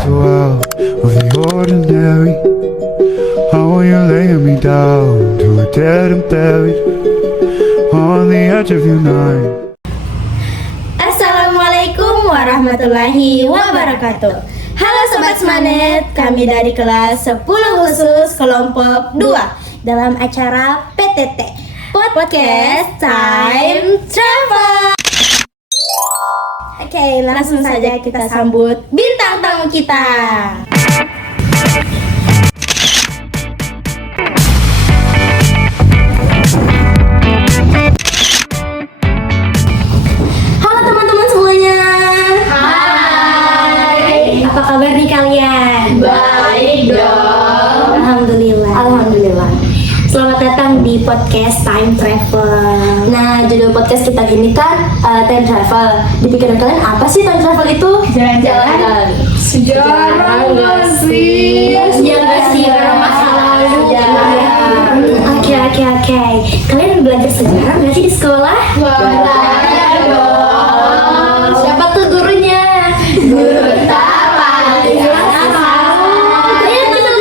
too out of the ordinary. How are you laying me down to a dead and buried on the edge of your night? Assalamualaikum warahmatullahi wabarakatuh. Halo Sobat Semangat, kami dari kelas 10 khusus kelompok 2 dalam acara PTT Podcast Time Travel. Oke, langsung saja kita sambut bintang tamu kita. Halo teman-teman semuanya. Hai. Apa kabar nih kalian? Baik dong. Alhamdulillah. Selamat datang di podcast Time Travel. Nah, judul podcast kita ini kan Time Travel. Di pikiran kalian apa sih Time Travel itu? Jalan-jalan. Sejarah nggak sih? Sejarah masa lalu. Oke. Kalian belajar sejarah nggak sih di sekolah? Belajar dong. Siapa tuh gurunya? Guru Tara. Iya, betul.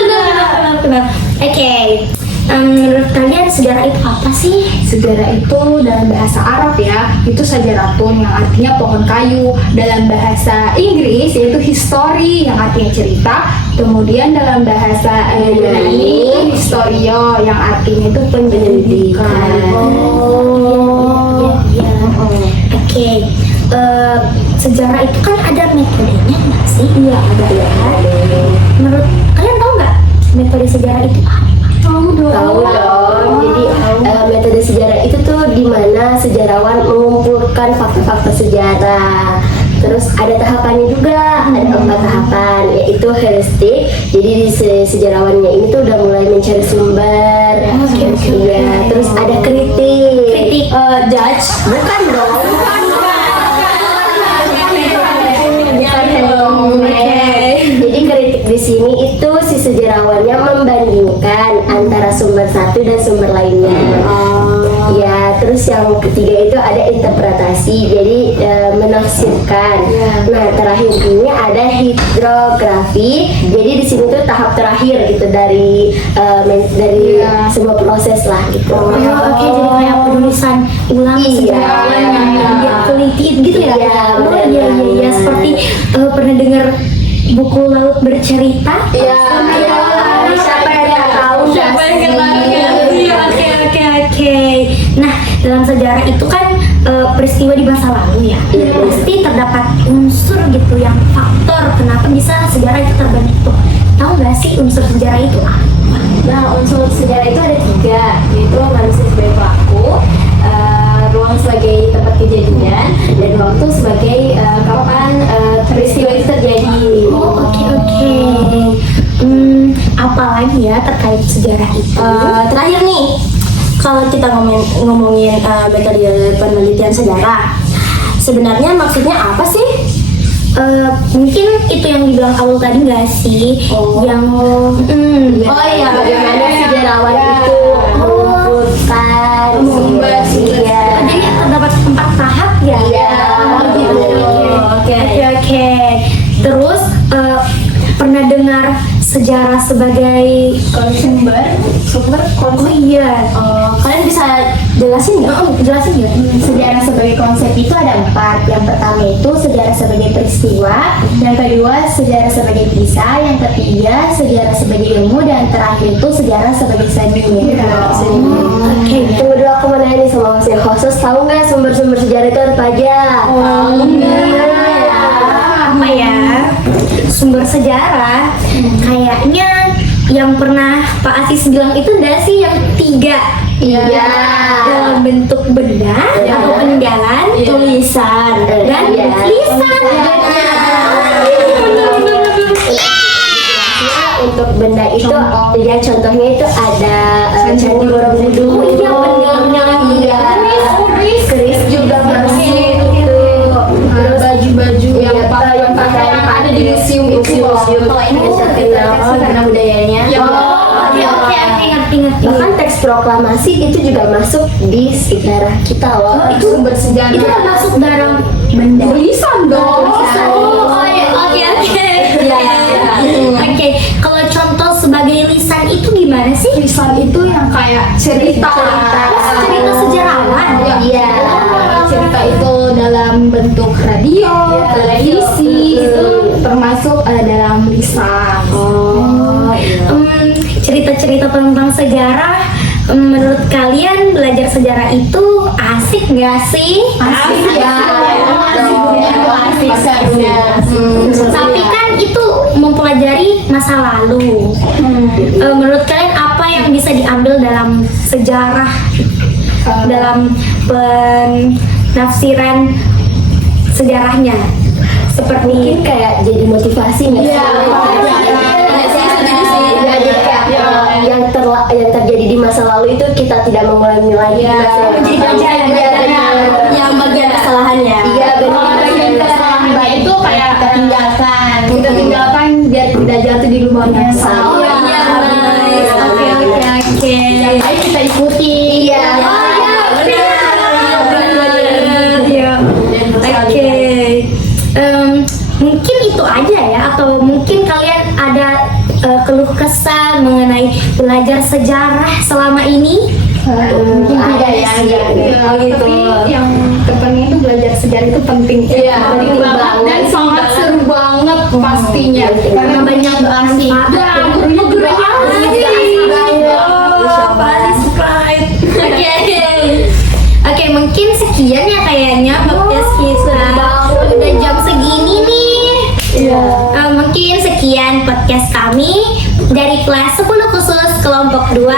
Oke. Menurut kalian sejarah itu apa sih? Sejarah itu dalam bahasa Arab ya, itu sajaratun yang artinya pohon kayu. Dalam bahasa Inggris yaitu history yang artinya cerita. Kemudian dalam bahasa Yunani historio yang artinya itu penyelidikan. Iya. Oke. Sejarah itu kan ada metodenya nggak sih? Iya, ada ya. Menurut kalian tahu nggak metode sejarah itu apa? Tahu dong. Jadi metode sejarah itu tuh di mana sejarawan mengumpulkan fakta-fakta sejarah. Terus ada tahapannya juga, ada 4 tahapan, yaitu heuristik. Jadi di sejarawannya ini tuh udah mulai mencari sumber. Iya. Terus ada kritik. Judge? Bukan dong. Jadi kritik di sini itu si sejarawannya membandingkan antara sumber satu dan sumber lainnya. Ya, terus yang ketiga itu ada interpretasi, jadi menafsirkan. Nah, terakhir ini ada hidrografi. Jadi di sini tuh tahap terakhir gitu dari semua proses lah gitu. Oke, jadi kayak penulisan ulang sejarawan yang dia teliti gitu ya? Iya. Seperti pernah dengar buku Laut Bercerita? Iya. Siapa yang nggak tahu? Oke. Nah, dalam sejarah itu kan peristiwa di masa lalu ya. Pasti terdapat unsur gitu yang faktor kenapa bisa sejarah itu terbentuk. Tahu nggak sih unsur sejarah itu apa? Nah, unsur sejarah itu ada 3, yaitu manusia sebagai pelaku, ruang sebagai tempat kejadian, dan waktu sebagai kapan peristiwa itu terjadi. Oke. Apalagi ya terkait sejarah itu? Terakhir nih, kalau kita ngomongin metode penelitian sejarah, sebenarnya maksudnya apa sih? Mungkin itu yang dibilang Awal tadi nggak sih? Bagaimana sejarawan itu mengumpulkan sumber. Jadi terdapat 4 tahap ya? Oke. Terus pernah dengar sejarah sebagai Sumber. Oh iya. Kalian bisa jelasin nggak? Sejarah sebagai konsep itu ada 4. Yang pertama itu sejarah sebagai peristiwa, yang kedua sejarah sebagai kisah, yang ketiga sejarah sebagai ilmu, dan terakhir itu sejarah sebagai seni. Oke, tunggu dulu, aku mau nanya nih sama Mas yang khusus, tahu nggak sumber-sumber sejarah itu apa aja? Apa ya? Sumber sejarah kayaknya yang pernah Pak Asis bilang itu enggak sih yang 3? Iya. Dalam bentuk benda atau peninggalan, tulisan dan lisan. Untuk benda itu, ya contohnya itu ada Candi Borobudur. Peninggalannya Keris juga masih itu. Terus Baju-baju yang ada di museum itu. Kalau ini terkenal karena budayanya. Oke, ngerti. Bahkan teks proklamasi itu juga masuk di sejarah kita loh. Itu sumber sejarah. Itu termasuk dalam benda. Tulisan dong. Oke. Iya. lisan itu yang kayak cerita sejarawan. Iya. Cerita itu dalam bentuk radio, televisi, itu termasuk dalam lisan. Cerita-cerita tentang sejarah, menurut kalian belajar sejarah itu asik nggak sih? Asik ya. Tapi kan itu mempelajari masa lalu. Menurut kalian apa yang bisa diambil dalam sejarah, dalam penafsiran sejarahnya? Seperti Mungkin kayak jadi motivasi nggak sih? Yang terjadi di masa lalu itu kita tidak mengulangi lagi. jadi yang bagian kesalahannya. Iya, benar. Bagian kesalahannya itu kayak kita tinggalkan biar tidak jatuh di lubang yang sama. Oke. Ayo kita ikuti. Iya. Oke. Mungkin itu aja ya, atau mungkin kalian ada keluh kesah mengenai belajar sejarah selama ini? Mungkin tidak ya. Tapi yang terpenting itu belajar sejarah itu penting. Penting banget dan sangat seru banget pastinya. Karena banyak asik. Dan gurunya Oke, mungkin sekian ya kayaknya podcast kita. Udah jam segini nih. Mungkin sekian podcast kami dari kelas 10 khusus kelompok 2.